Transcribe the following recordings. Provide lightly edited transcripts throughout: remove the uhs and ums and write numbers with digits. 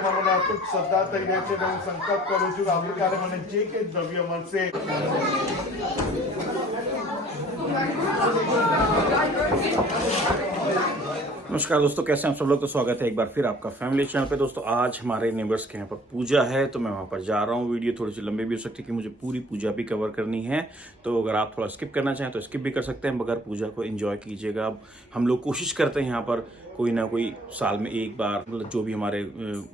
કાર્યમાં મને અતૂટ શ્રદ્ધા થઈ રહી છે. હું સંકલ્પ કરું છું કે આવતીકાલે મને જે કંઈ દ્રવ્ય મળશે नमस्कार दोस्तों, कैसे हैं आप सब लोग। तो स्वागत है एक बार फिर आपका फैमिली चैनल पे। दोस्तों आज हमारे नेबर्स के यहाँ पर पूजा है, तो मैं वहाँ पर जा रहा हूँ। वीडियो थोड़ी सी लंबी भी हो सकती है कि मुझे पूरी पूजा भी कवर करनी है, तो अगर आप थोड़ा स्किप करना चाहें तो स्किप भी कर सकते हैं, मगर पूजा को एंजॉय कीजिएगा। अब हम लोग कोशिश करते हैं यहाँ पर कोई ना कोई साल में एक बार, मतलब जो भी हमारे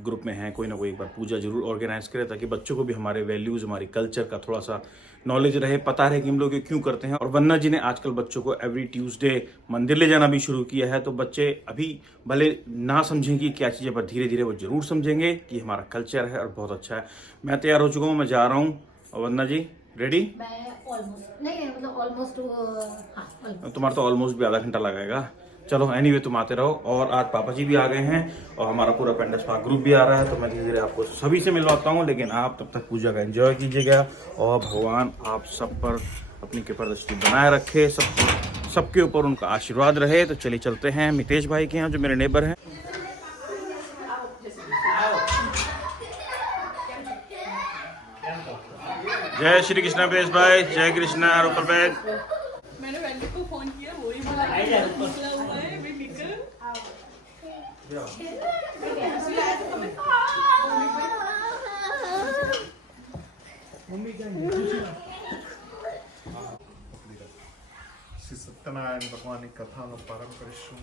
ग्रुप में है, कोई ना कोई एक बार पूजा जरूर ऑर्गेनाइज करें, ताकि बच्चों को भी हमारे वैल्यूज़, हमारी कल्चर का थोड़ा सा नॉलेज रहे, पता रहे कि हम लोग ये क्यों करते हैं। और वन्ना जी ने आजकल बच्चों को एवरी ट्यूसडे मंदिर ले जाना भी शुरू किया है, तो बच्चे अभी भले ना समझें कि क्या चीज़ें, पर धीरे धीरे वो जरूर समझेंगे कि हमारा कल्चर है और बहुत अच्छा है। मैं तैयार हो चुका हूँ, मैं जा रहा हूँ। वन्ना जी रेडी? तुम्हारा तो ऑलमोस्ट भी आधा घंटा लगेगा। चलो एनीवे तुम आते रहो। और आज पापा जी भी आ गए हैं और हमारा पूरा पेंडस पार्क ग्रुप भी आ रहा है, तो मैं धीरे धीरे आपको सभी से मिलवाता हूँ। लेकिन आप तब तक पूजा का एंजॉय कीजिएगा और भगवान आप सब पर अपनी कृपा दृष्टि बनाए रखे, सबके ऊपर उनका आशीर्वाद रहे। तो चलिए चलते हैं मितेश भाई के यहाँ, जो मेरे नेबर हैं। जय श्री कृष्णा मितेश भाई, जय कृष्णा। ऊपर बैठ। मैंने वेंडी को फोन किया, वही बोला निकला हुआ है, भी निकल। શ્રી સત્યનારાયણ ભગવાનની કથાનો પ્રારંભ કરીશું.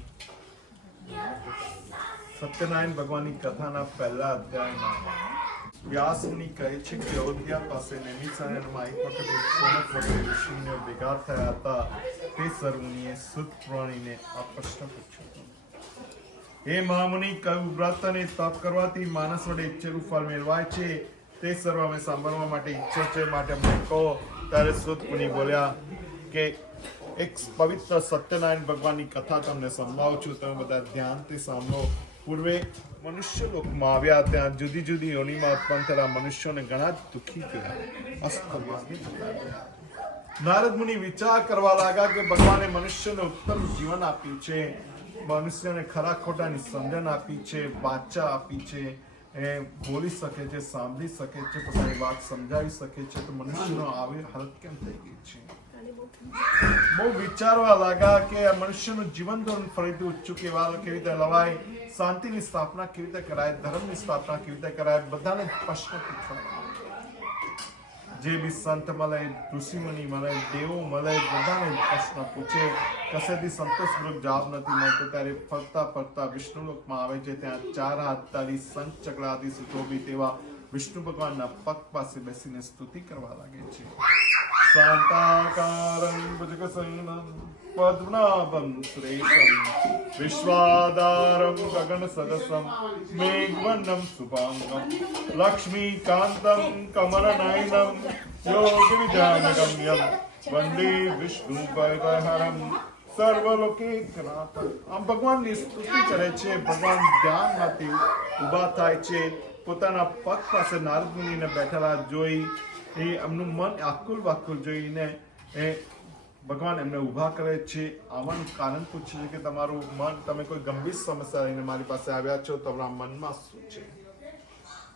સત્યનારાયણ ભગવાનની કથાના પહેલા અધ્યાયમાં વ્યાસ મુનિ કહે છે કે અયોધ્યા પાસે નૈમિષારણ્યમાં એક વખત એક સોનક વગેરે ઋષિઓ ભેગા થયા હતા. તે સર્વમુનિએ શુદ્ધ પ્રાણીને આ પ્રશ્ન પૂછ્યો: હે મહામુનિ, કયું વ્રત અને તપ કરવાથી માણસ વડે ઈચ્છેલું ફળ મેળવાય છે તે સર્વ અમે સાંભળવા માટે ઈચ્છે છે, માટે અમને કહો. ત્યારે શુદ્ધ મુનિ બોલ્યા કે એક પવિત્ર સત્યનારાયણ ભગવાનની કથા તમને સંભળાવું છું, તમે બધા ધ્યાનથી સાંભળો. પૂર્વે મનુષ્ય લોકમાં આવ્યા, ત્યાં જુદી જુદી યોનિમાં ઉત્પન્ન થયેલા મનુષ્યોને ઘણા જ દુઃખી થયા. નારદ મુનિ વિચાર કરવા લાગ્યા કે ભગવાને મનુષ્યને ઉત્તમ જીવન આપ્યું છે, મનુષ્યને ખરા ખોટાની સમજણ આપી છે, વાચા આપી છે, એ બોલી શકે છે, સાંભળી શકે છે, પોતાની વાત સમજાવી શકે છે, તો મનુષ્યનો આવી હાલત કેમ થઈ ગઈ છે? બહુ વિચારવા લાગ્યા કે આ મનુષ્યનું જીવન ધોરણ ફરીથી ઊંચું કેવી રીતે લવાય, શાંતિની સ્થાપના કેવી રીતે કરાય, ધર્મની સ્થાપના કેવી રીતે કરાય, બધાને પ્રશ્ન પૂછવા. જે બી સંત મળે, ઋષિ મુનિ મળે, દેવો મળે, બધાને પ્રશ્ન પૂછે, કશેથી સંતોષપૂર્વક જવાબ નથી મળતો. ત્યારે ફરતા ફરતા વિષ્ણુ લોકમાં આવે છે. ત્યાં 4 હાથધારી શંખ ચક્રાદી સુશોભિત એવા વિષ્ણુ ભગવાનના પગ પાસે બેસીને સ્તુતિ કરવા લાગે છે. શાંતાકારં ભુજગશયनं પદ્મનાભં સુરેશં વિશ્વાધારં ગગનસદસં મેઘવર્ણં શુભાંગં લક્ષ્મીકાન્तं કમલનયनं યોગવિદ્યાનગમ્યં વંદે વિષ્ણુપદહરં સર્વલોકૈકનાથં. આમ ભગવાનની સ્તુતિ કરે છે. ભગવાન ધ્યાનમાંથી ઊભા થાય છે. પોતાના પગ પાસે નારદ મુનિને બેઠેલા જોઈ એ એમનું મન આકુલ વાકુલ જોઈને એ ભગવાન એમને ઊભા કરે છે. આવવાનું કારણ પૂછે છે કે તમારું મન, તમે કોઈ ગંભીર સમસ્યા લઈને મારી પાસે આવ્યા છો, તમારા મનમાં શું છે?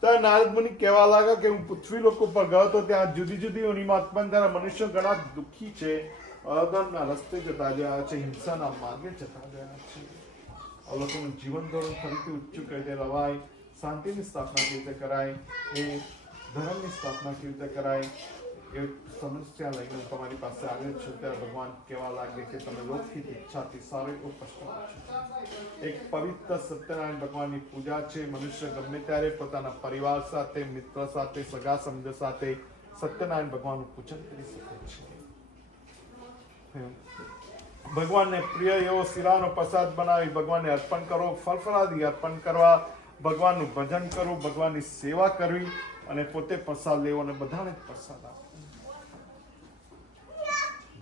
તો નારદ મુનિ કહેવા લાગ્યા કે હું પૃથ્વી લોક ઉપર ગયો તો ત્યાં જુદી જુદી યોનિમાં ઉત્પન્ન થયેલા મનુષ્યો ઘણા દુઃખી છે, અધર્મના રસ્તે જતા રહ્યા છે, હિંસાના માર્ગે જતા રહ્યા છે. આ લોકોનું જીવન ધોરણ ફરીથી ઊંચું કરી દે લવાય, શાંતિની સ્થાપના કેવી રીતે કરાય, એ ધર્મની સ્થાપના કેવી રીતે કરાય, એ સમસ્યા લઈને હું તમારી પાસે આવ્યો છું. ત્યારે ભગવાન કહેવા લાગે કે તમે લોકહિત ઈચ્છાથી સારો એવો પ્રશ્ન પૂછો. એક પવિત્ર સત્યનારાયણ ભગવાનની પૂજા છે. મનુષ્ય ગમે ત્યારે પોતાના પરિવાર સાથે, મિત્ર સાથે, સગા સમજ સાથે સત્યનારાયણ ભગવાનનું પૂજન કરી શકે છે. ભગવાનને પ્રિય એવો શિરાનો પ્રસાદ બનાવી ભગવાનને અર્પણ કરો, ફળફળાદી અર્પણ કરવા, ભગવાનનું ભજન કરવું, ભગવાનની સેવા કરવી અને પોતે પ્રસાદ લેવો અને બધાને જ પ્રસાદ આપવો.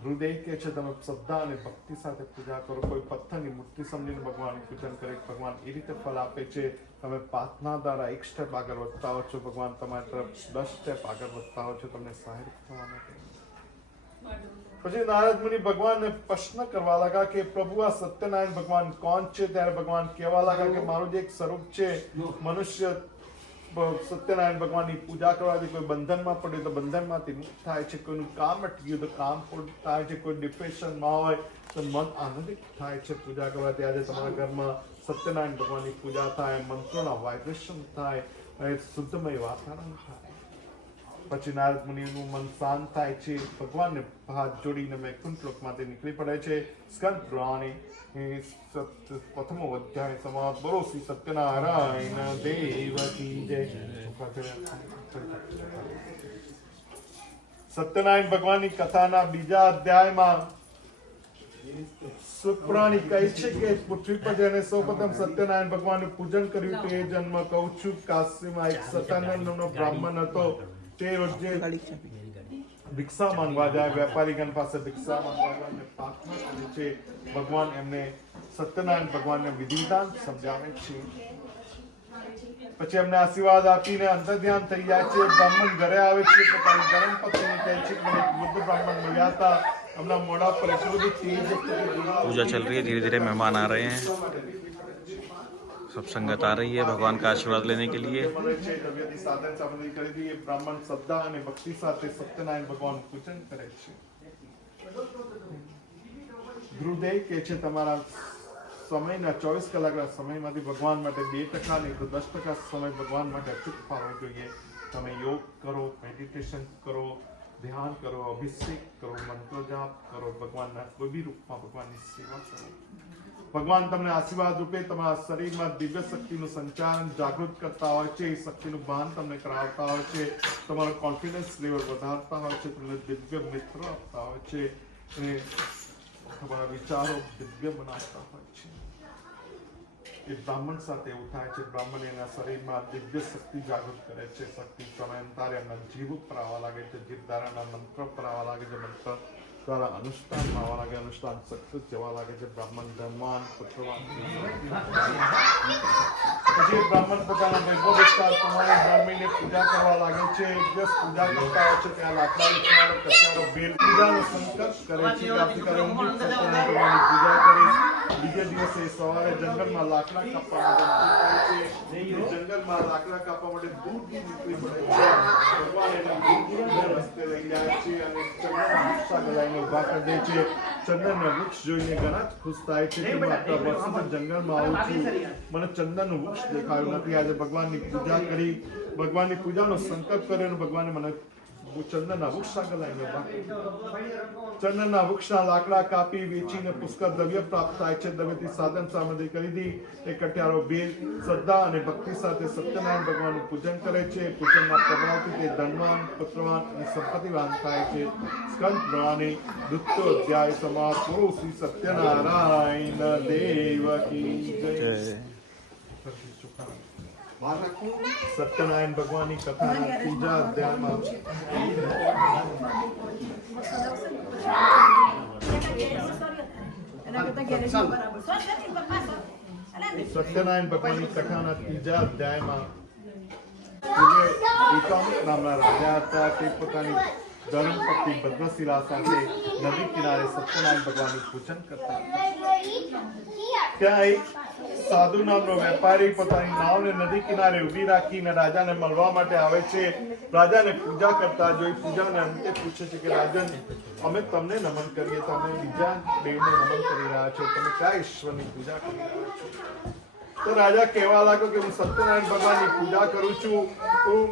હૃદય કે છે તમે શ્રદ્ધા અને ભક્તિ સાથે પૂજા કરો. કોઈ પથ્થરની મૂર્તિ સમજીને ભગવાનનું પૂજન કરે, ભગવાન એ રીતે ફળ આપે છે. તમે પ્રાર્થના દ્વારા 1 સ્ટેપ આગળ વધતા હો છો, ભગવાન તમારી તરફ 10 સ્ટેપ આગળ વધતા હો છો, તમને સહાય થવા માટે. પછી નારદ મુનિ ભગવાનને પ્રશ્ન કરવા લાગ્યા કે પ્રભુ આ સત્યનારાયણ ભગવાન કોણ છે? ત્યારે ભગવાન કહેવા લાગ્યા કે મારું જે એક સ્વરૂપ છે, મનુષ્ય સત્યનારાયણ ભગવાનની પૂજા કરવાથી કોઈ બંધનમાં પડ્યું તો બંધનમાંથી મુક્ત થાય છે, કોઈનું કામ અટક્યું તો કામ પૂર્ણ થાય છે, કોઈ ડિપ્રેશનમાં હોય તો મન આનંદિત થાય છે પૂજા કરવાથી. આજે તમારા ઘરમાં સત્યનારાયણ ભગવાનની પૂજા થાય, મંત્રોના વાઇબ્રેશન થાય, શુદ્ધમય વાતાવરણ થાય. પછી નારદ મુનિનું મન શાંત થાય છે, ભગવાનને હાથ જોડીને વૈકુંઠ લોકમાંથી નીકળી પડે છે. સ્કંદ પુરાણે પ્રથમો અધ્યાય સમાપ્ત. બોલો શ્રી સત્યનારાયણ દેવ કી જય. સત્યનારાયણ ભગવાનની કથાના બીજા અધ્યાયમાં સુપુરાણી કહે છે કે પૃથ્વી પર જેને સૌપ્રથમ સત્યનારાયણ ભગવાનનું પૂજન કર્યું તે જન્મ કહું છું. કાશીમાં એક સત્યાનંદ નામનો બ્રાહ્મણ હતો. તે રોજે ભિક્ષા માંગવા જાય, વેપારીગણ પાસે ભિક્ષા માંગવા જાય, પ્રાર્થના કરે છે. ભગવાન એમને સત્યનારાયણ ભગવાનને વિધિ વિધાન સમજાવે છે. પછી એમને આશીર્વાદ આપીને અંતર ધ્યાન થઈ જાય છે. બ્રાહ્મણ ઘરે આવે છે, પોતાની ધર્મપત્નીને કહે છે કે મને એક વૃદ્ધ બ્રાહ્મણ મળ્યા હતા, હમણાં મોઢા પર એટલું બધું તેજ पूजा चल रही है, धीरे धीरे मेहमान आ रहे हैं, सब संगत आ रही है भगवान का आशीर्वाद लेने के लिए. સાધન સામગ્રી ખરીદી. એ બ્રાહ્મણ શ્રદ્ધા અને ભક્તિ સાથે સત્યનારાયણ ભગવાન પૂજન કરે છે. ગુરુદેવ કે છે તમારા સમયના 24 કલાકના સમયમાંથી ભગવાન માટે 2% નહીં તો 10% સમય ભગવાન માટે અચૂક ફાળવો જોઈએ. તમે યોગ કરો, મેડિટેશન કરો, ધ્યાન કરો, અભિષેક કરો, મંત્ર જાપ કરો, ભગવાનના કોઈ બી રૂપમાં ભગવાનની સેવા કરો. ભગવાન તમને આશીર્વાદ રૂપે તમારા શરીરમાં દિવ્ય શક્તિનું સંચાલન જાગૃત કરતા હોય છે. એ શક્તિનું ભાન તમને કરાવતા હોય છે, તમારો કોન્ફિડન્સ લેવલ વધારતા હોય છે, તમને દિવ્ય મિત્ર આપતા હોય છે અને તમારા વિચારો દિવ્ય બનાવતા હોય છે. એ બ્રાહ્મણ સાથે એવું થાય છે. બ્રાહ્મણ એના શરીરમાં દિવ્ય શક્તિ જાગૃત કરે છે. શક્તિ સમયાંતરે એમના જીવ ઉપર આવવા લાગે છે, જીવ દ્વારાના મંત્ર પર આવવા લાગે છે, મંત્ર દ્વારા અનુષ્ઠાન આવવા લાગે, અનુષ્ઠાન સક્સેસ જવા લાગે છે. બ્રાહ્મણ ધનવાન પુત્રવાન. પછી બ્રાહ્મણ પોતાના વૈભવ વિસ્તાર પ્રમાણે દર મહિને પૂજા કરવા લાગે છે. એક દિવસ પૂજા કરતા હોય છે, ત્યાં લાકડા ઉછાળો, કચિયારો, બેલ પૂજાનો સંકલ્પ કરે છે કે આવતીકાલે હું સત્યનારાયણ ભગવાનની પૂજા કરીશ. બીજે દિવસે સવારે જંગલમાં લાકડા કાપવા માટે જંગલમાં લાકડા કાપવા માટે દૂર નીકળી પડે છે. ભગવાન એના રસ્તે લઈ જાય છે અને ચંદનના વૃક્ષા ગલાઈને ઉભા કરી દે છે. ચંદનના વૃક્ષ જોઈને ઘણા જ ખુશ થાય છે કે હું આટલા વર્ષોથી જંગલમાં આવું છું, મને ચંદનનું વૃક્ષ દેખાયું નથી. આજે ભગવાનની પૂજા કરી, ભગવાનની પૂજાનો સંકલ્પ કર્યો અને ભગવાને મને ચંદનના વૃક્ષ ગલાઈને ઉભા કર્યા. ચંદનના વૃક્ષના લાકડા કાપી વેચીને પુષ્કળ દ્રવ્ય પ્રાપ્ત થાય છે. દ્રવ્યથી સાધન સામગ્રી ખરીદી એ કટ્યારો બેલ શ્રદ્ધા અને ભક્તિ સાથે સત્યનારાયણ ભગવાનનું પૂજન કરે છે. પૂજનના પ્રભાવથી તે ધનવાન, પુત્રવાન અને સંપત્તિવાન થાય છે. સ્કંદ પુરાણે દ્વિતીય અધ્યાય સમાપ્ત. બોલો શ્રી સત્યનારાયણ દેવ કી જય. સત્યનારાયણ ભગવાનની કથાના ત્રીજા અધ્યાયમાં સત્યનારાયણ ભગવાનની કથાના ત્રીજા અધ્યાયમાં એકાંત નામના રાજા હતા. તે પોતાની ધર્મપત્ની ભદ્રશિલા સાથે નદી કિનારે સત્યનારાયણ ભગવાનનું પૂજન કરતા હતા. ત્યાં એક સાધુ નામનો વેપારી પોતાની નાવને નદી કિનારે ઊભી રાખીને રાજાને મળવા માટે આવે છે. રાજાને પૂજા કરતા જોઈ પૂજાને અંતે પૂછે છે કે રાજન, અમે તમને નમન કરીએ, તમે બીજા દેવને નમન કરી રહ્યા છો, તમે કયા ઈશ્વરની પૂજા કરી રહ્યા છો? તો રાજા કહેવા લાગ્યો કે હું સત્યનારાયણ ભગવાનની પૂજા કરું છું. હું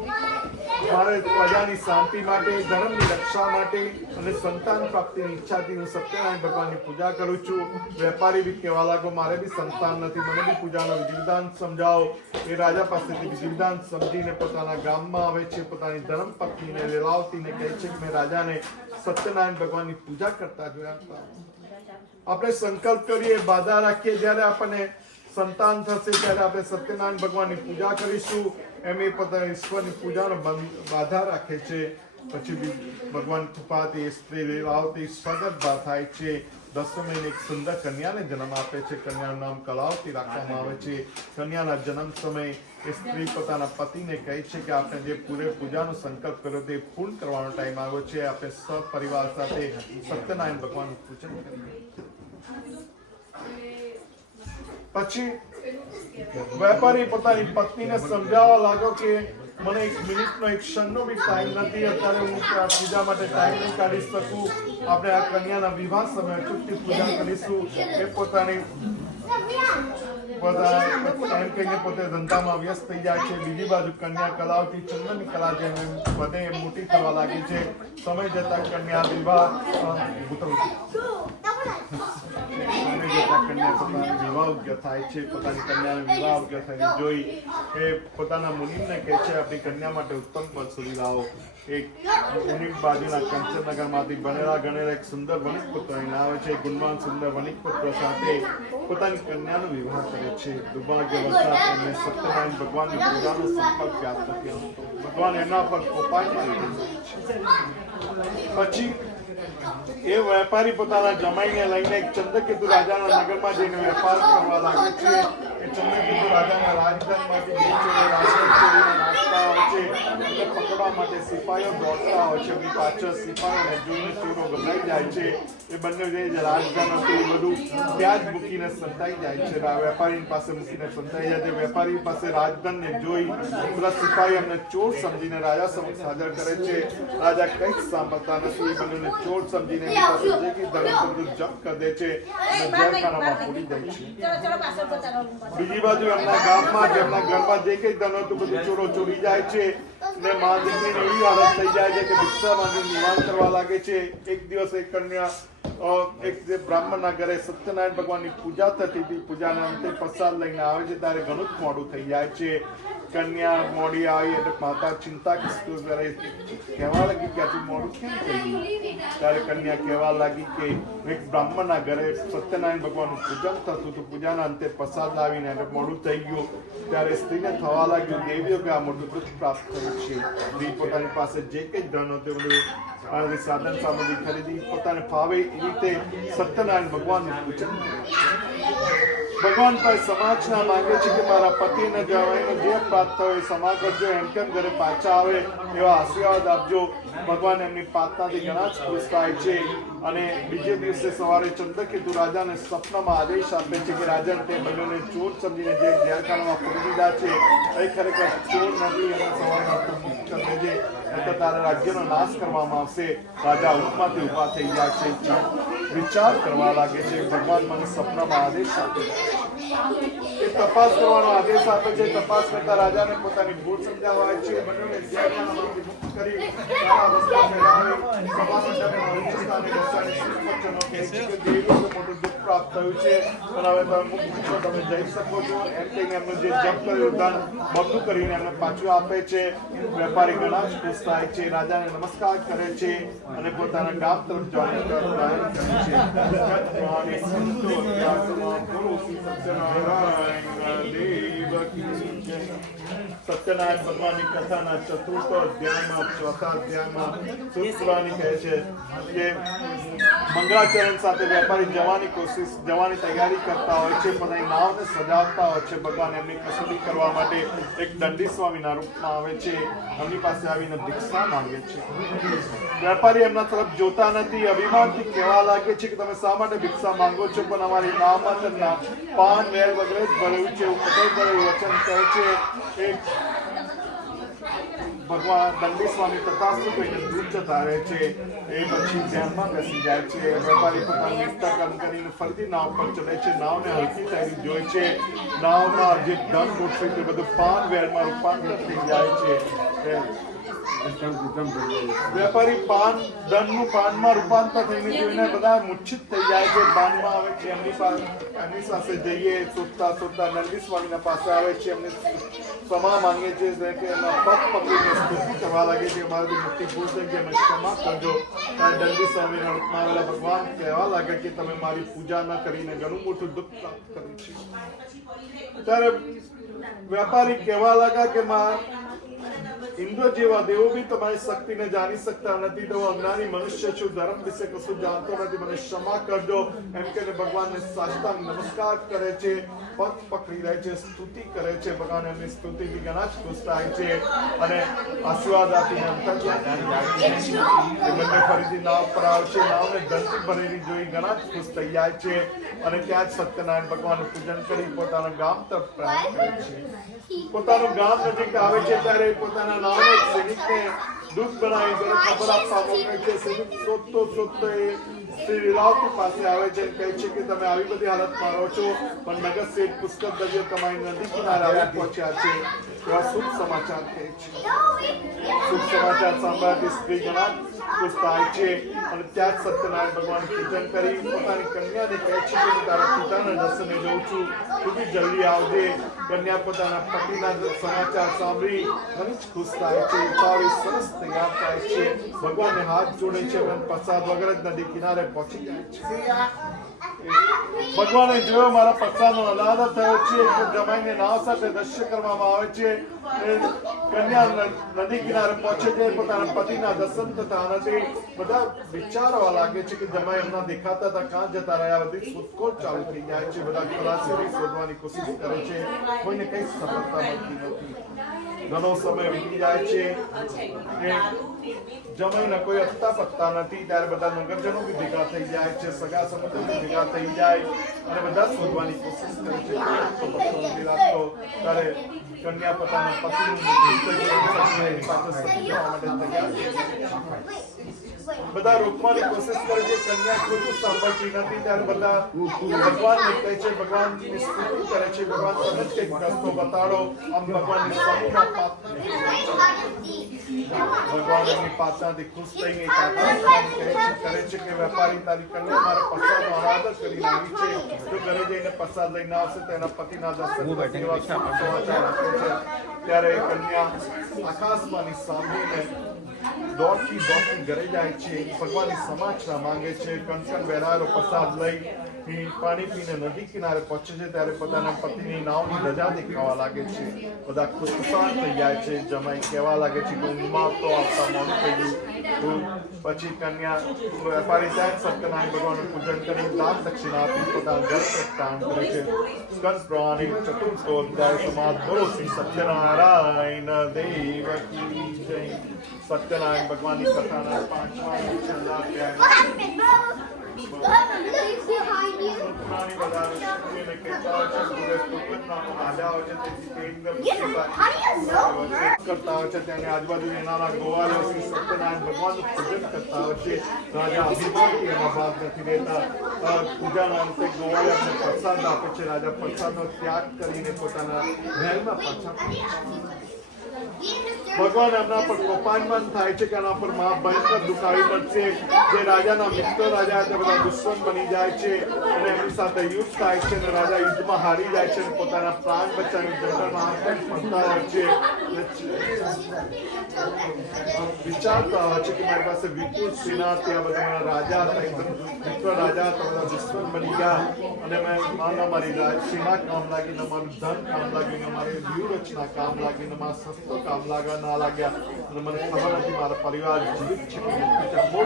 મારે પ્રજાની શાંતિ માટે, ધર્મની રક્ષા માટે અને સંતાન પ્રાપ્તિની ઈચ્છાથી હું સત્યનારાયણ ભગવાનની પૂજા કરું છું. વેપારી બી કહેવા લાગ્યો મારે બી સંતાન નથી, મને બી પૂજાનો વિધિ વિધાન સમજાવો. એ રાજા પાસેથી વિધિ વિધાન સમજીને પોતાના ગામમાં આવે છે. પોતાની ધર્મપત્નીને લીલાવતીને કહે છે કે મેં રાજાને સત્યનારાયણ ભગવાનની પૂજા કરતા જોયા હતા. આપણે સંકલ્પ કરીએ, બાધા રાખીએ, જ્યારે આપણને સંતાન થશે ત્યારે આપણે સત્યનારાયણ ભગવાનની પૂજા કરીશું. એમ એ પોતાના ઈશ્વરની પૂજાનો બાધા રાખે છે. પછી ભગવાન કૃપાથી સ્ત્રી લીલાવતી સ્વગર્ભા થાય છે. 10 મહિને એક સુંદર કન્યાને જન્મ આપે છે. કન્યાનું નામ કલાવતી રાખવામાં આવે છે. કન્યાના જન્મ સમયે એ સ્ત્રી પોતાના પતિને કહે છે કે આપણે જે પૂરે પૂજાનો સંકલ્પ કર્યો તે પૂર્ણ કરવાનો ટાઈમ આવ્યો છે. આપણે સપરિવાર સાથે સત્યનારાયણ ભગવાનનું પૂજન કરીએ. પછી વેપારી પોતાની પત્નીને સમજાવવા લાગ્યો કે મને 1 મિનિટનો 1 ક્ષણનો બી ટાઈમ નથી, અત્યારે હું પૂજા માટે ટાઈમ નહીં કાઢી શકું, આપણે આ કન્યાના વિવાહ સમયે અચૂકથી પૂજા કરીશું. એ પોતાની એમ કહીને પોતે ધંધામાં વ્યસ્ત થઈ જાય છે. બીજી બાજુ કન્યા કલાવતી ચંદનની કલા જેમ વધે એમ મોટી થવા લાગી છે. સમય જતા કન્યા વિવાહ યોગ્ય થાય છે. પોતાની કન્યાનો વિવાહ યોગ્ય થઈને જોઈ એ પોતાના મુનિમને કહે છે આપણી કન્યા માટે ઉત્તમ પદ સુધી લાવો. એક મુનિ બાજુના કંચનનગરમાંથી બનેલા ગણેલા એક સુંદર વણિક પુત્ર અહીં આવે છે. ગુણવાન સુંદર વણિક પુત્ર સાથે પોતાની કન્યાનો વિવાહ કરે છે. દુર્ભાગ્યવશાત એમને સત્યનારાયણ ભગવાનની પૂજાનો સંકલ્પ યાદ નથી આવતો. ભગવાન એમના પર કોપાયમાન થઈ જાય છે. પછી એ વેપારી પોતાના જમાઈને લઈને એક ચંદ્રકેતુ રાજાના નગરમાં જઈને વેપાર કરવા લાગે છે. એ ચંદ્રકેતુ રાજાના રાજધાનમાંથી નાસ્તા હોય છે. એટલે પકડવા માટે સિપાહીઓ દોડતા હોય છે. એમની પાછળ સિપાહીઓને જોઈને ચોરો ગભરાઈ જાય છે. એ બંને જે રાજધાન હતું એ બધું ત્યાં જ મૂકીને સંતાઈ જાય છે. વેપારીની પાસે મૂકીને સંતાઈ જાય છે. વેપારી પાસે રાજધાનને જોઈ પેલા સિપાહી એમને ચોર સમજીને રાજા સમક્ષ હાજર કરે છે. રાજા કંઈક સાંભળતા નથી. એ બંનેને ચોર સમજીને એમની પાસે જે કંઈ ધનસંપત્તિ જપ્ત કરી દે છે અને જેલખાનામાં પૂરી દે છે. બીજી બાજુ એમના ગામમાં જેમના ઘરમાં જે કંઈ ધન હતું બધું ચોરો ચોરી જાય છે ને મા દીકરીની એવી હાલત થઈ જાય છે કે ભિક્ષા માંગી નિવાન કરવા લાગે છે. એક દિવસ એક કન્યા એક જે બ્રાહ્મણના ઘરે સત્યનારાયણ ભગવાનની પૂજા થતી હતી. પૂજાના અંતે પ્રસાદ લઈને આવે છે ત્યારે ઘણું જ મોડું થઈ જાય છે. કન્યા મોડી આવી એટલે માતા ચિંતા કરે, કહેવા લાગી કે આટલું મોડું કેમ થયું? ત્યારે કન્યા કહેવા લાગી કે એક બ્રાહ્મણના ઘરે સત્યનારાયણ ભગવાનનું પૂજન થતું હતું. પૂજાના અંતે પ્રસાદ લાવીને એટલે મોડું થઈ ગયું. ત્યારે સ્ત્રીને થવા લાગ્યું દેવીઓ કે આ મોટું દુઃખ પ્રાપ્ત થયું છે. સ્ત્રી પોતાની પાસે જે કંઈ ધન હતું બધું સાધન સામગ્રી ખરીદી પોતાને ફાવે એ રીતે સત્યનારાયણ ભગવાનનું પૂજન ભગવાન પાસે સમાજના માંગે છે કે મારા પતિને જવાઈનો જે પ્રાપ્ત થયો એ સમા કરજો, એમ કેમ ઘરે પાછા આવે એવા આશીર્વાદ આપજો. ભગવાન એમની પ્રાર્થનાથી ઘણા જ ખુશ થાય છે અને બીજે દિવસે સવારે ચંદ્રકેતુ રાજાને સપનામાં આદેશ આપે છે કે રાજા તે બંનેને ચોર સમજીને જે જેલખાનામાં પૂરી દીધા છે એ ખરેખર ચોર નથી અને સવારમાં મુક્ત કરી દેજે, નહીંતર તારા રાજ્યનો નાશ કરવામાં આવશે. રાજા ઊંઘમાંથી ઊભા થઈ જાય છે, વિચાર કરવા લાગે છે. ભગવાન મને સપનામાં આદેશ આપે એ તપાસ કરવાનો આદેશ આપે છે. તપાસ કરતા રાજાને પોતાની ભૂલ સમજાવાય છે. બંનેને જેલખાનામાંથી મુક્ત કરી સારા રસ્તા ફેરવે. સભા મંડપમાં હિન્દુસ્તાની ભાષાની સુવચનો કહે છે કે દેવીનું મોટું દુઃખ પ્રાપ્ત થયું છે અને હવે તમે મુક્ત છો, તમે જઈ શકો છો. એમ કહીને એમનું જે જપ કર્યું દાન બદલું કરીને એમને પાછું આપે છે. વેપારી ઘણા જ ખુશ થાય છે. રાજાને નમસ્કાર કરે છે અને પોતાના ગામ તરફ જવાનું પ્રયાણ કરે છે. સત્યનારાયણ ભગવાનની કથાના ચતુર્થ અધ્યાયમાં ચોથા અધ્યાયમાં સુતપુરાણી કહે છે કે મંગળાચરણ સાથે વેપારી જવાની તૈયારી કરતા હોય છે, પોતાની નાવને સજાવતા હોય છે. ભગવાન એમની કસોટી કરવા માટે એક દંડી સ્વામીના રૂપમાં આવે છે. એમની પાસે આવીને ભિક્ષા માંગે છે. વેપારી એમના તરફ જોતા નથી. અભિમાનથી કહેવા લાગે છે કે તમે શા માટે ભિક્ષા માંગો છો? પણ અમારી નાવમાં તો પાન વેર વગેરે જ ભરેલું છે એવું કટોળ ભરેલું વચન કહે છે. એક ભગવાન દંડી સ્વામી તથાસ્તુ કહીને દૂર જતા રહે છે. એ પછી ધ્યાનમાં બેસી જાય છે. વેપારી પોતાનું નિત્યકર્મ કરીને ફરીથી નાવ પર ચડે છે. નાવને હલકી થયેલી જોઈ છે. નાવમાં જે ધન ગોઠવે તે બધું પાન વેરમાં રૂપાંતર થઈ જાય છે. વેપારી ધનનું પાનમાં રૂપાંતર થઈને જોઈને બધા મૂર્છિત થઈ જાય છે. પાનમાં આવે છે. એમની સાથે જઈએ શોધતા નંદી સ્વામીના પાસે આવે છે. એમને ક્ષમા માંગે છે કે એમના પગ પકડીને સ્તુતિ કરવા લાગે છે. મારી મોટી ભૂલ થઈ ગઈ, અમે ક્ષમા કરજો. ત્યારે દંડી સ્વામીના રૂપમાં આવેલા ભગવાન કહેવા લાગે કે તમે મારી પૂજા ન કરીને ઘણું મોટું દુઃખ પ્રાપ્ત કર્યું છે. ત્યારે વેપારી કહેવા લાગ્યા કે ઇન્દ્ર જેવા દેવો બી તમારી શક્તિને જાણી શકતા નથી. તો અજ્ઞાની મનુષ્ય છું, ધર્મ વિશે કશું જાણતો નથી, મને ક્ષમા કરજો. એમ કે ભગવાનને સાષ્ટાંગ નમસ્કાર કરે છે. પગ પકડી લે છે, સ્તુતિ કરે છે. ભગવાન એમની સ્તુતિથી ઘણા જ ખુશ થાય છે અને આશીર્વાદ આપીને અંતર ધ્યાન જાય છે. એ બંને ફરીથી નાવ પર આવે છે. નાવને ધનથી ભરેલી જોઈ ઘણા જ ખુશ થઈ જાય છે અને ત્યાં જ સત્યનારાયણ ભગવાનનું પૂજન કરી પોતાના ગામ તરફ પ્રયાણ કરે છે. પોતાનું ગામ નજીક આવે છે ત્યારે પોતાના નાવને એક સૈનિકને દૂધ બનાવી તેને ખબર આપવા મોકલે છે. સૈનિક શોધતો એ શ્રી લીલાવતી પાસે આવે છે અને કહે છે કે તમે આવી બધી હાલતમાં રહો છો પણ નગર શેઠ પુષ્કર દરિયો તમારી નદી કિનારે આવી પહોંચ્યા છે. એવા શુભ સમાચાર કહે છે. શુભ સમાચાર સાંભળવાથી સ્ત્રી ઘણા ખુશ થાય છે અને ત્યાં જ સત્યનારાયણ ભગવાન પૂજન કરી પોતાની કન્યાને કહે છે કે તારા પિતાના દર્શને જઉં છું, તું બી જલ્દી આવજે. કન્યા પોતાના પતિના સમાચાર સાંભળી ઘણી જ ખુશ થાય છે. તારી સરસ તૈયાર થાય છે, ભગવાનને હાથ જોડે છે અને પ્રસાદ વગર જ નદી કિનારે પહોંચી જાય છે. ભગવાને જોયો મારા પ્રસાદનો અલાદા થયો છે એટલે જમાઈને નાવ સાથે દર્શન કરવામાં આવે છે. કન્યા નદી કિનારે પહોંચે છે, પોતાના પતિના દર્શન થતા નથી. બધા વિચારવા લાગે છે કે જમાઈ એમના દેખાતા હતા, કાં જતા રહ્યા. બધી શોધખોળ ચાલુ થઈ જાય છે. બધા ખલાસીઓની શોધવાની કોશિશ કરે છે, કોઈને કઈ સફળતા મળતી નથી. ઘણો સમય વીતી જાય છે. જમાઈના કોઈ અત્તા પત્તા નથી. ત્યારે બધા નગરજનો બી ભેગા થઈ જાય છે, સગા સંબંધીઓ ભેગા થઈ જાય અને બધા શોધવાની કોશિશ કરે છે. ત્યારે કન્યા પોતાના પતિનું પાછળ સતી જવા માટે તૈયાર થઈ જાય છે. બધા રોકવાની કોશિશ કરે છે, કન્યા ખોટું સાંભળતી નથી. ત્યારે બધા ભગવાનને કહે છે, ભગવાનની સ્તુતિ કરે છે, ભગવાન તમે જ કંઈક રસ્તો બતાડો. આમ ભગવાનની સમૂહમાં ભગવાન એમની પાછળથી ખુશ થઈને કરે છે કે વેપારી તારી કન્યા મારા પ્રસાદનો આરાધન કરીને આવી છે, જો ઘરે જઈને પ્રસાદ લઈને આવશે તો એના પતિના દર્શન સમાચાર આપે છે. ત્યારે કન્યા આકાશમાંની સાંભળીને દોડતી ઘરે જાય છે. ભગવાનની સમાચાર માંગે છે. કણકણ વહેરાયેલો પ્રસાદ લઈ પાણી પીને નદી કિનારે પહોંચે છે. ત્યારે પોતાના પતિની નાવની ધજા દેખાવા લાગે છે. બધા ખુશખુશાલ થઈ જાય છે. જમાઈ કહેવા લાગે છે કે ઊંઘમાં તો આવતા મોડું થઈ ગયું. પછી કન્યા વેપારી ત્યાં સત્યનારાયણ ભગવાનનું પૂજન કરી દાન દક્ષિણા આપી પોતાના ઘર પ્રસ્થાન કરે છે. સ્કંદ પ્રવાહની ચતુર્થ અધ્યાય સમાપ્ત. બોલો શ્રી સત્યનારાયણ દેવ કી જય. સત્યનારાયણ ભગવાનની કથાના 5મા છેલ્લા આજુબાજુ રહેનારા ગોવાલો શ્રી સત્યનારાયણ ભગવાનનું પૂજન કરતા હોય છે. રાજા અભિમાનથી એમાં ભાગ નથી લેતા. પૂજાના અંતે ગોવાલો એમને પ્રસાદ આપે છે. રાજા પ્રસાદનો ત્યાગ કરીને પોતાના મહેલમાં પાછા ભગવાન એમના પર કોપાયમાન થાય છે કે એના પર ભયંકર દુખાવી પડશે. જે રાજાના મિત્ર રાજા તે બધા દુશ્મન બની જાય છે અને એમની સાથે યુદ્ધ થાય છે અને રાજા યુદ્ધમાં હારી જાય છે અને પોતાના પ્રાણ બચાવી જંગલમાં આતંક ફરતા હોય છે. વિચારતા હોય છે કે મારી પાસે વિપુલ સેના ત્યાં બધા મારા રાજા હતા, મિત્ર રાજા હતા, બધા દુશ્મન બની ગયા અને મેં માના મારી સેના કામ લાગી, ન મારું ધન કામ લાગ્યું, ન મારી વ્યૂહરચના કામ લાગી, ન મારા શસ્ત્રો કામ લાગ્યા ના લાગ્યા અને મને ખબર નથી મારા પરિવાર જીવિત છે કે નથી. બહુ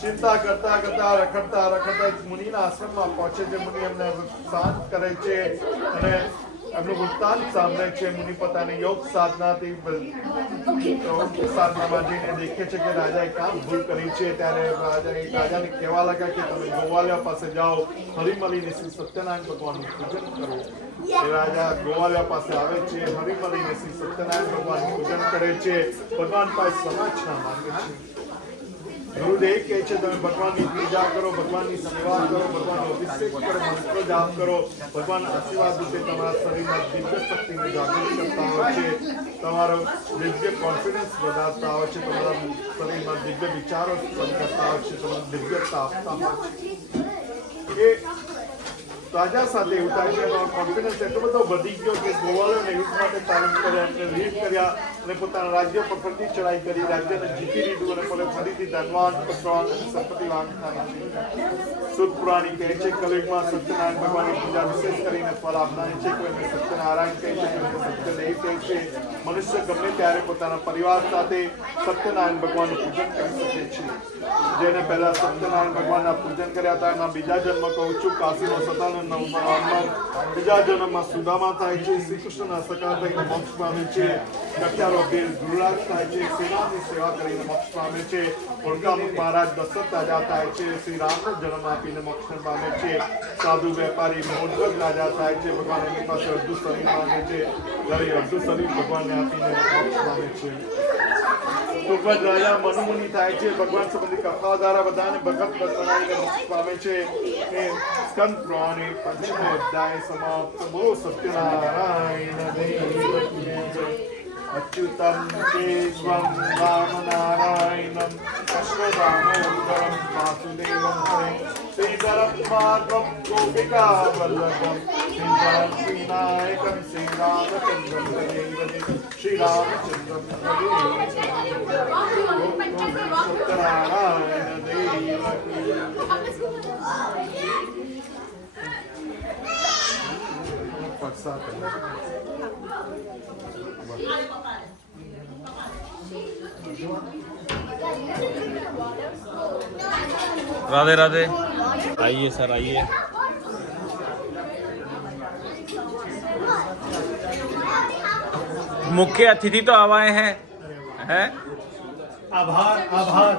ચિંતા કરતા રખડતા મુનિના આશ્રમમાં પહોંચે છે. મુનિ એમને શાંત કરે છે અને એમનું વૃત્તાંત સાંભળે છે. મુનિ પોતાની યોગ સાધનાથી સાધનામાં જઈને દેખે છે કે રાજાએ કામ ભૂલ કરી છે. ત્યારે રાજાને કહેવા લાગ્યા કે તમે ગોવાલિયા પાસે જાઓ, હરિમલીને શ્રી સત્યનારાયણ ભગવાનનું પૂજન કરો. રાજા ગોવાલિયા પાસે આવે છે, હરિમલીને શ્રી સત્યનારાયણ ભગવાનનું પૂજન કરે છે. ભગવાન પાસે સમાચાર માંગે છે. ગુરુદેવ કહે છે તમે ભગવાનની પૂજા કરો, ભગવાનની સેવા કરો, ભગવાનનો અભિષેક કરો, મંત્ર જાપ કરો. ભગવાન આશીર્વાદ રૂપે તમારા શરીરમાં દિવ્ય શક્તિને જાગૃત કરતા હોય છે, તમારો દિવ્ય કોન્ફિડન્સ વધારતા હોય છે, તમારા શરીરમાં દિવ્ય વિચારો ઉત્પન્ન કરતા હોય છે, તમને દિવ્યતા આપતા હોય છે. એ રાજા સાથે એવું થાય છે, કોન્ફિડન્સ એટલો બધો વધી ગયો કે ગોવાલોને યુદ્ધ માટે તાલીમ કર્યા, એમને લીડ કર્યા અને પોતાના રાજ્ય પર ફરીથી ચડાઈ કરી રાજ્યને જીતી લીધું અને પોતે ફરીથી ધનવાન પસવાન અને સંપત્તિવાન થાય છે. શુદ્ધ પુરાણી કહે છે કલિયુગમાં સત્યનારાયણ ભગવાનની પૂજા વિશેષ કરીને ફળ આપનારી છે. કોઈને સત્યનારાયણ કહે છે, કોઈને સત્યદેવ કહે છે. મનુષ્ય ગમે ત્યારે પોતાના પરિવાર સાથે સત્યનારાયણ ભગવાનનું પૂજન કરી શકે છે. જેને પહેલા સત્યનારાયણ ભગવાનના પૂજન કર્યા હતા એના બીજા જન્મ કહું છું કાશીનો સતાનંદ બીજા જન્મમાં સુદામા થાય છે. શ્રી કૃષ્ણના સખા થઈને મોક્ષ પામે છે. કટ્યારો વીર ગુરુરાજ થાય છે. સેનાની સેવા કરીને મોક્ષ પામે છે. ઓળખામુખ મહારાજ દશરથ રાજા થાય છે. શ્રી રામનો જન્મ આપીને મોક્ષ પામે છે. સાધુ વેપારી મોઢવત રાજા થાય છે. ભગવાન એની પાસે અડધું શરીર માંગે છે ત્યારે અડધું શરીર ભગવાનને આપીને મોક્ષ પામે છે. ભગવાન રાજા મનુમુનિ થાય છે. ભગવાન સંબંધી કથા દ્વારા બધાને ભગત બનાવીને મોક્ષ પામે છે. એ સ્કંદ પુરાણે પંચમો અધ્યાય સમાપ્ત. બોલો સત્યનારાયણ દેવ. અચ્યુતમ કેશવમ રામનારાયણમ અશ્વદામોદરમ વાસુદેવમ હરે શ્રીધરમ માધવમ ગોપિકા વલ્લભમ શ્રીધરમ શ્રીનાયકમ શ્રીરામચંદ્રમ ભજે શ્રીરામચંદ્રમ સત્યનારાયણ દેવ. राधे राधे. आइए सर आइए. मुख्य अतिथि तो आवाए हैं आभार आभार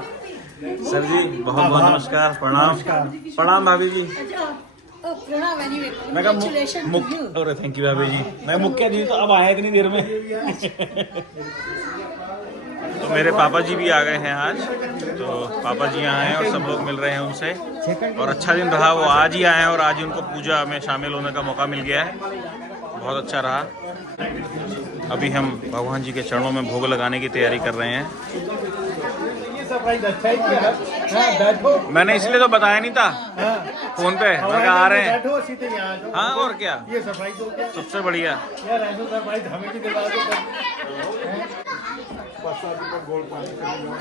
सर जी. बहुत बहुत नमस्कार. प्रणाम प्रणाम भाभी जी. प्रणाम anyway. मैं कहा Congratulations to you. अरे थैंक यू भाभी जी. मैं मुख्य अतिथि तो अब आया इतनी देर में. तो मेरे पापा जी भी आ गए हैं आज. तो पापा जी यहाँ हैं और सब लोग मिल रहे हैं उनसे. और अच्छा दिन रहा. वो आज ही आए हैं और आज ही उनको पूजा में शामिल होने का मौका मिल गया है. बहुत अच्छा रहा. अभी हम भगवान जी के चरणों में भोग लगाने की तैयारी कर रहे हैं. अच्छा ही किया. हाँ, बैठो. मैंने इसलिए तो बताया नहीं था फोन पे. मैं कहा आ रहे हैं. बैठो सीधे यहाँ आ जाओ. हाँ और क्या. ये सरप्राइज हो गया सबसे बढ़िया. यार. ऐसा सरप्राइज हमें भी दिला दो. प्रसादी पर गोल पानी करेगा.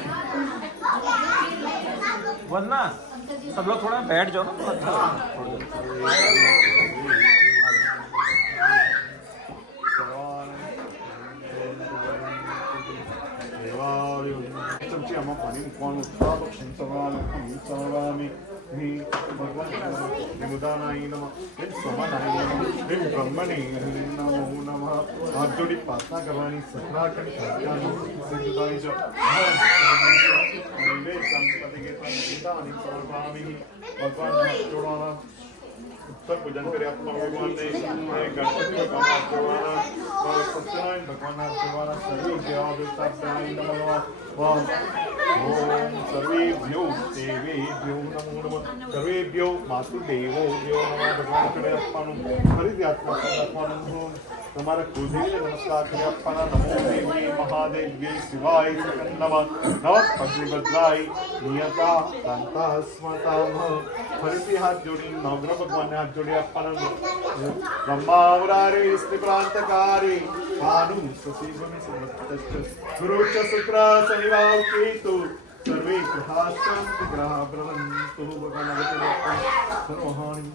वरना सब लोग थोड़ा बैठ जाओ ना तो अच्छा ચમચી આમાં પાણી મૂકવાનું. દક્ષિણ સવામી ભગવાન નમઃ સમાનાય નમઃ બ્રહ્મણી નમો નમઃ. હાથ જોડી પ્રાર્થના કરવાની. સકરાકર સિદ્ધતાની છે. ભગવાન હાથ જોડવાના. ઉત્તર પૂજન કરી આપણા ભગવાનને. ગણપતિ ભગવાન હાથ જોડવાના. સત્યનારાયણ ભગવાન હાથ જોડવાના. સર્વે દેવા દેવતા નમઃ. ઓમ સર્વેભ્યો દેવેભ્યો નમો નમઃ. સર્વેભ્યો માતૃદેવો દેવો નમઃ. ભગવાન કરે આપવાનું. ફરીથી હાથમાં રાખવાનું. તમારા કુલદેવીને નમસ્કાર કરી આપવાના. નમો દેવી મહાદેવ્ય શિવાય નમઃ. નમઃ પદ્મભદ્રાય નિયતા દંતા સ્મતામઃ. ફરીથી હાથ જોડી નવગ્રહ ભગવાનને હાથ જોડી આપવાના. બ્રહ્માવરારે સ્ત્રીપ્રાંતકારે ભાનુ શશિભૂમિ સમસ્ત ગુરુ ચ શુક્ર શનિવાર કેતુ સર્વે ગ્રહા શાંતિ ગ્રહ ભ્રમંતુ. ભગવાન સર્વહાનિ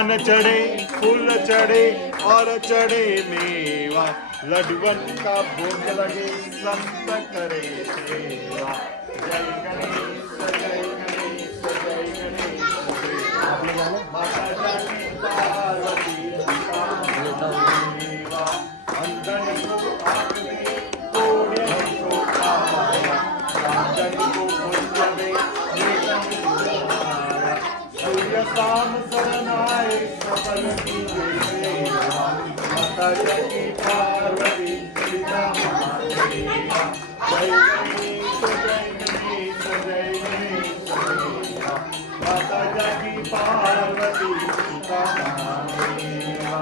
पान चढ़े फूल चढ़े और चढ़े मेवा लड्डुअन का भोग लगे संत करे सेवा जय गणेश जय गणेश जय गणेश माता जानी पार्वती सीता देवा अंधन को आँख में कोढ़िया को पाया राजन को भुज में नेतन दिखाया सूर्य शाम शरणाए सबल की सेवा माता जानी पार्वती सीता देवा जय गणेश जय गणेश जय गणेश देवा माता जानी पार्वती सीता देवा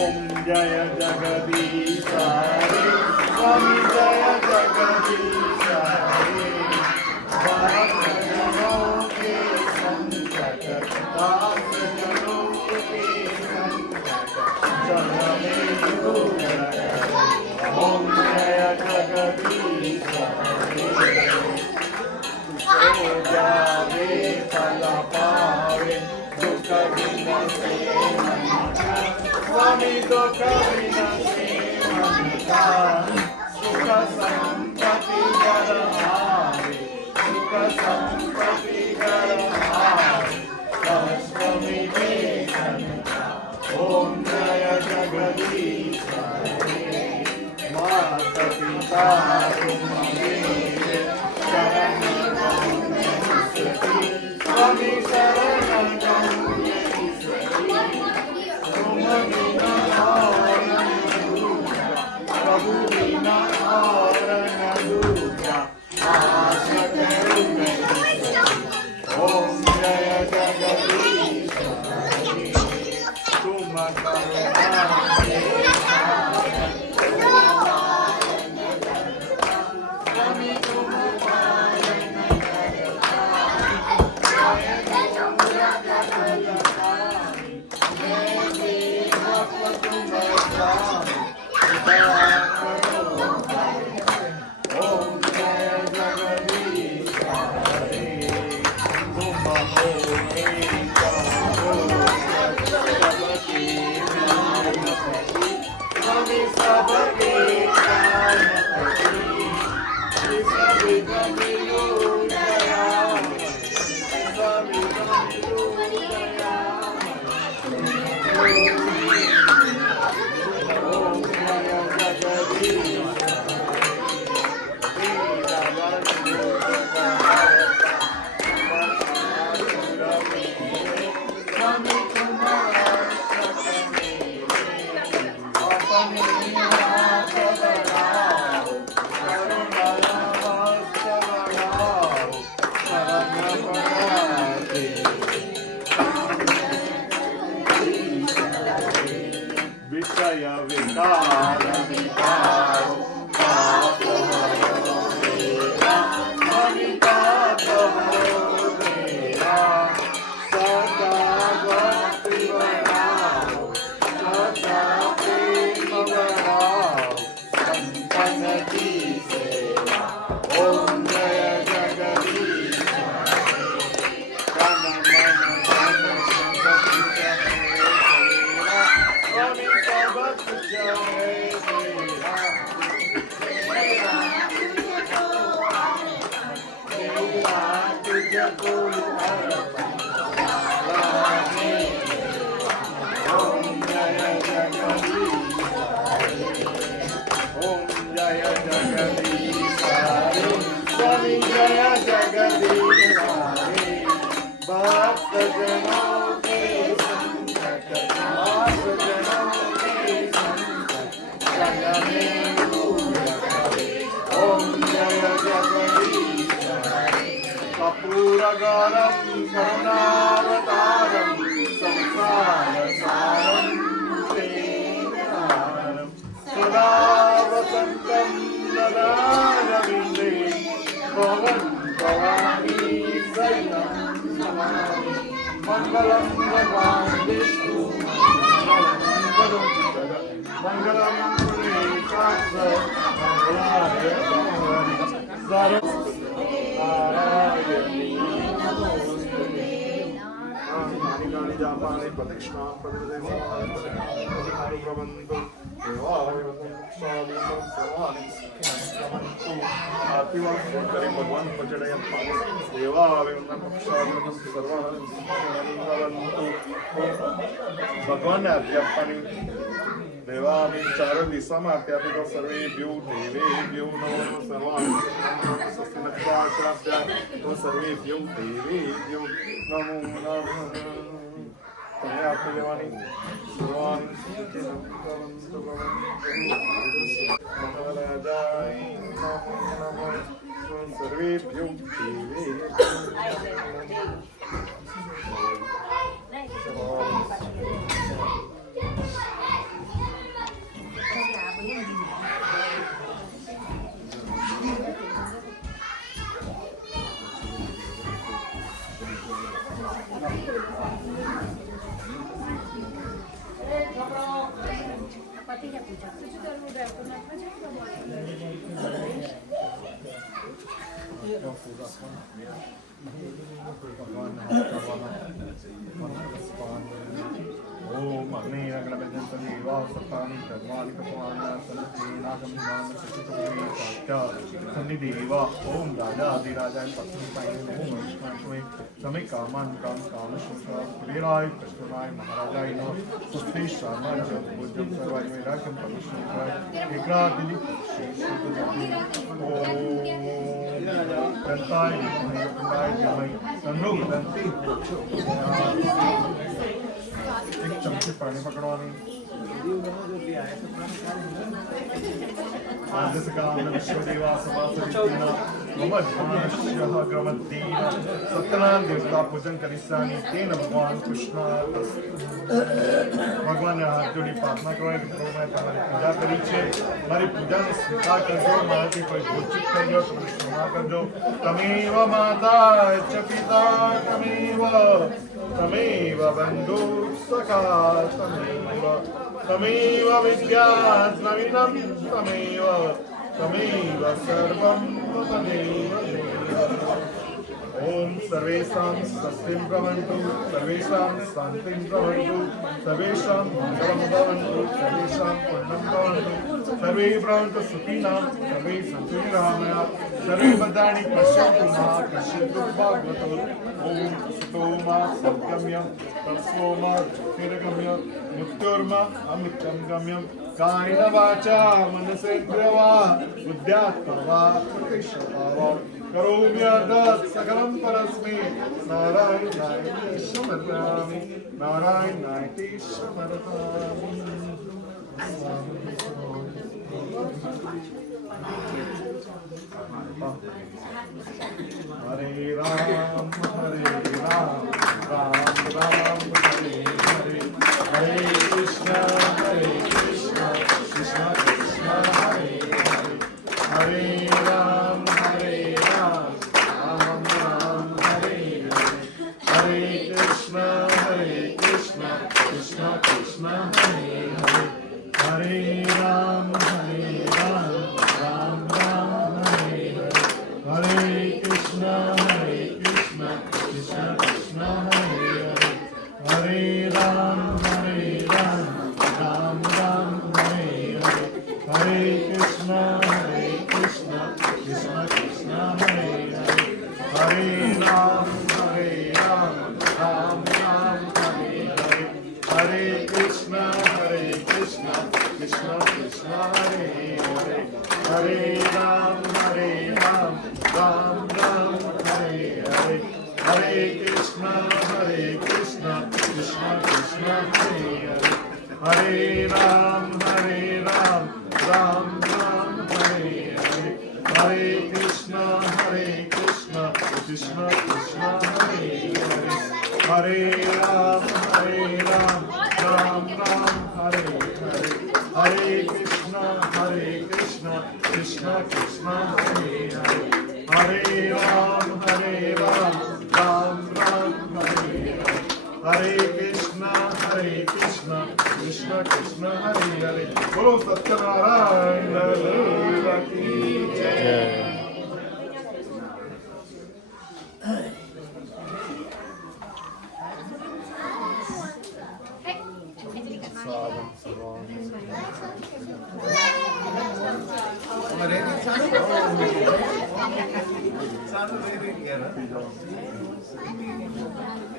ओम जय जगदीश हरे स्वामी जय जगदीश हरे दास जनों के संकट दास जनों के संकट जनमे दूर करे ओम जय जगदीश हरे सो जावे फल पावे दुख दिन से स्वामी दुख विनाशे ममता सुख संपत्ति घर आवे सुख संपत्ति घर आवे स्वामी विवेकानंद ओम जय जगदीश हरे माता पिता तुम मेरे शरण स्वामी शरण गौरी तुम बिना और न दूजा प्रभु बिना और न दूजा आस करूं मैं ओम जय जगदीश हरे तुम करुणा के स्वामी तुम ओम जय जगदीश हरे तुम हो सबके ज्ञानपति स्वामी सबके ज्ञानपति सभी गमिलो दयामय स्वामी गमिलो दयामय ओम जय जगदीश विषय विकार विकारो पाप हरो मेरा अमिताभ हरो मेरा सदा भक्ति बढ़ाओ सदा प्रेम बढ़ाओ संतन की सेवा ओम जय जगदीश हरे तन मन धन संपत्ति सेवा स्वामी सब कुछ है मेरा तुझको अर्पण लागे ओम जय जगदीश हरे ओम जय जगदीश हरे स्वामी जय जगदीश हरे भक्त जनों के संकट दास जनों के संकट जनमे दूर करे ओम जय जगदीश हरे कपूरगौरम करुणावतारम संसार सारम प्रेमसारम सदा वसंतं नदारविन्दे भवन् भवानी सहितं नमामि मंगलम भगवान् विष्णु मंगलम पुरेशाक्ष मंगलाय सर्व नारायणी नमोस्तुते अंगानि जापानि प्रदक्षिणां प्रतिपदे भगवान पचड़े भगवान ने आज्ञा अपनी देवा चारों दिशा में आज्ञा तो सर्वेभ्यो देवेभ्यो नमो सर्वान् सर्वेभ्यो देवेभ्यो नमो नमः तुम्हें आपकी देवानी सर्वान् मंगलादाय नमो नमः सर्वेभ्यो ओम अग्निरग्नपद्यन्तदेवा सत्तानि धर्माणि सन्निदेवा ओम राजा आदिराजाय पत्नीपाय ओम विष्णुवे समे कामान काम कामशोषा प्रेराय कृष्णाय महाराजाय नमः सुस्ते शर्मा जब भोजम सर्वाय वैराग्यम परमेश्वराय एकादिनि ओम गंताय विष्णुय जमय तन्नो गंती एक चमचे पानी पकड़वानी विश्वदेवा समासरितेन मम ध्यानस्यः ग्रमद्दीन सत्यनारायण देवता पूजन करिष्यामि तेन भगवान कृष्ण भगवान ने हाथ जोड़ी प्रार्थना करवाई कि प्रभु मैं तुम्हारी पूजा करी છે મારી પૂજાને સ્વીકાર કરજો મારાથી કોઈ ભૂલચૂક થઈ ગયો તો મને ક્ષમા કરજો તમેવ માતા ચ પિતા તમેવ બંધુ સખા तमेव विद्यात् नवीनं तमेव सर्वं तमेव ओम सर्वेषां स्वस्तिं भवन्तु सर्वेषां शान्तिं भवन्तु सर्वेषां मङ्गलं भवन्तु सर्वेषां पुण्यं भवन्तु सर्वे भवन्तु सुखिनः सर्वे सन्तु निरामया सर्वे भद्राणि पश्यन्तु मा कश्चित् दुर्भाग्यवतो ओम सुतो मा सद्गम्यं तत्सो मा ज्योतिर्गम्य मृत्योर्मा अमृतं गम्यं कायेन वाचा मनसेन्द्रियवा बुद्ध्यात्मना वा प्रकृतिस्वभावा करोमि यत् सकलं परस्मै नारायणाय समर्पयामि नारायणाय समर्पयामि हरे राम राम राम हरे हरे हरे कृष्ण कृष्ण कृष्ण हरे हरे हरे राम राम राम हरे हरे हरे कृष्ण कृष्ण कृष्ण हरे हरे हरे राम राम राम हरे हरे हरे कृष्ण कृष्ण कृष्ण हरे हरे हरे राम राम राम हरे हरे हरे कृष्ण कृष्ण कृष्ण हरे हरे हरे राम राम राम हरे हरे हरे कृष्ण कृष्ण कृष्ण हरे हरे हरे राम राम राम हरे हरे हरे कृष्ण कृष्ण कृष्ण हरे हरे हरे राम राम राम हरे हरे हरे कृष्ण कृष्ण कृष्ण हरे हरे हरे राम राम राम हरे हरे हरे कृष्ण कृष्ण कृष्ण हरे हरे हरे राम राम राम हरे हरे हरे कृष्ण कृष्ण कृष्ण हरे हरे बोलो सत्यनारायण देव की जय।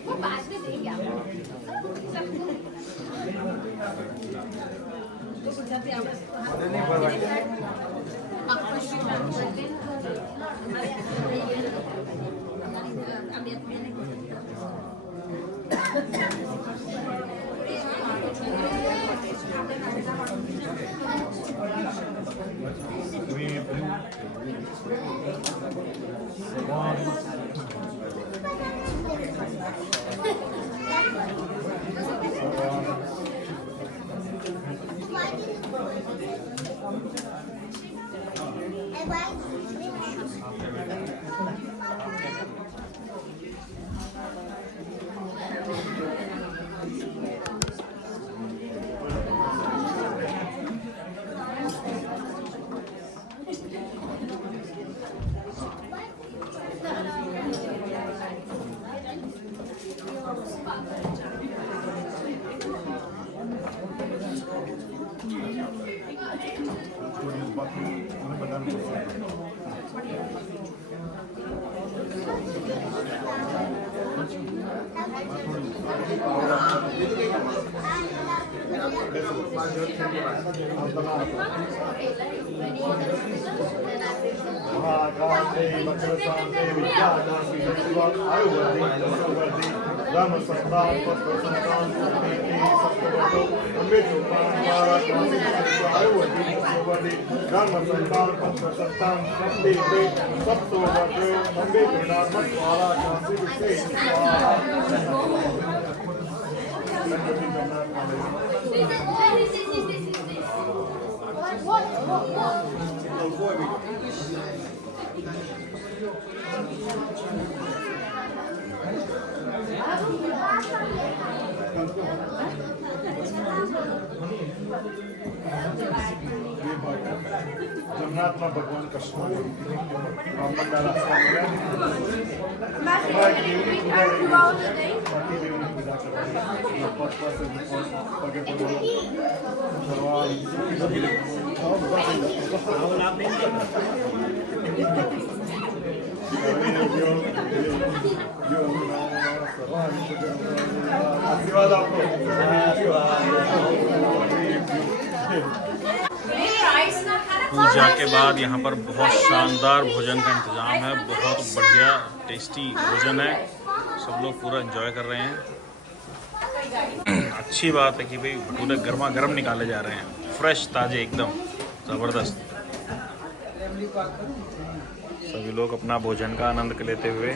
वो बाद में देंगे आपको। जगन्नाथ भगवान कृष्ण आशीर्वाद आपको। पूजा के बाद यहाँ पर बहुत शानदार भोजन का इंतजाम है, बहुत बढ़िया टेस्टी भोजन है, सब लोग पूरा एंजॉय कर रहे हैं। अच्छी बात है कि भाई भटूरे गर्मा गर्म निकाले जा रहे हैं, फ्रेश ताजे एकदम ज़बरदस्त। सभी लोग अपना भोजन का आनंद लेते हुए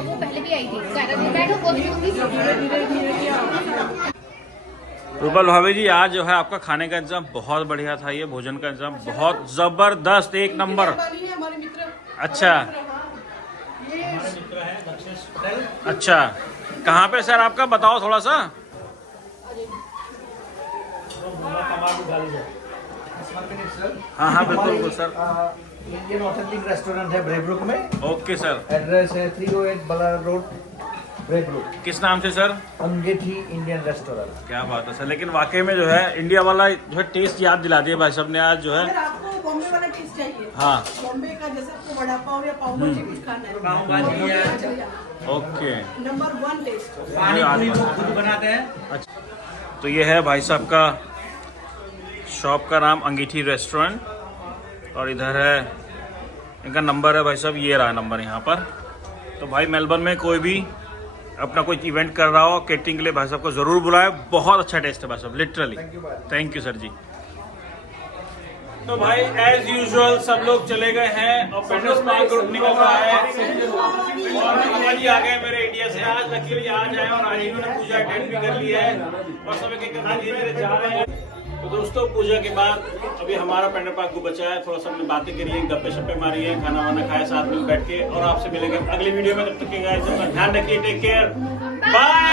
वो पहले भी आई थी, बैठो वो भी रूपल भाभी जी, आज जो है आपका खाने का इंतजाम बहुत बढ़िया था, ये भोजन का इंतजाम बहुत जबरदस्त, एक नंबर। अच्छा अच्छा, कहाँ पे सर आपका, बताओ थोड़ा सा। हाँ हाँ बिल्कुल बिल्कुल सर। इंडियन ऑथेंटिक रेस्टोरेंट है ब्रेब्रुक में। Okay sir. एड्रेस है 308 बलार रोड ब्रेब्रुक। किस नाम से सर? अंगेठी Indian restaurant. क्या बात है सर, लेकिन वाकई में जो है इंडिया वाला जो है टेस्ट याद दिला दिया भाई साहब ने आज जो है। अगर आपको बॉम्बे वाला टेस्ट चाहिए, हाँ बॉम्बे का जैसे आपको वड़ा पाव या पाव भाजी कुछ खाना है, पाव भाजी ओके, नंबर 1 टेस्ट। खुद बनाते हैं। अच्छा, तो ये है भाई साहब का शॉप का नाम अंगीठी रेस्टोरेंट, और इधर है इनका नंबर है भाई साहब, ये रहा नंबर यहाँ पर। तो भाई मेलबर्न में कोई भी अपना कोई इवेंट कर रहा हो केटरिंग के लिए, भाई साहब को जरूर बुलाए, बहुत अच्छा टेस्ट है भाई साहब, लिटरली। थैंक यू सर जी। तो भाई एज यूजुअल सब लोग चले गए हैं और पेंडल स्पा ग्रुप निकल रहा है, और अम्मा जी आ गए मेरे इंडिया से आज, लकीली आज आए और आज इन्होंने पूजा अटेंड भी कर ली है और सब एक करके धीरे धीरे जा रहे हैं। तो दोस्तों पूजा के बाद अभी हमारा पेंडल पार्क को बचा है, थोड़ा सा हमने बातें करी है, गप्पे शप्पे मारी है, खाना वाना खाया साथ में बैठ के, और आपसे मिलेंगे अगली वीडियो में। तब तक के गाइस अपना ध्यान रखिए, टेक केयर, बाय।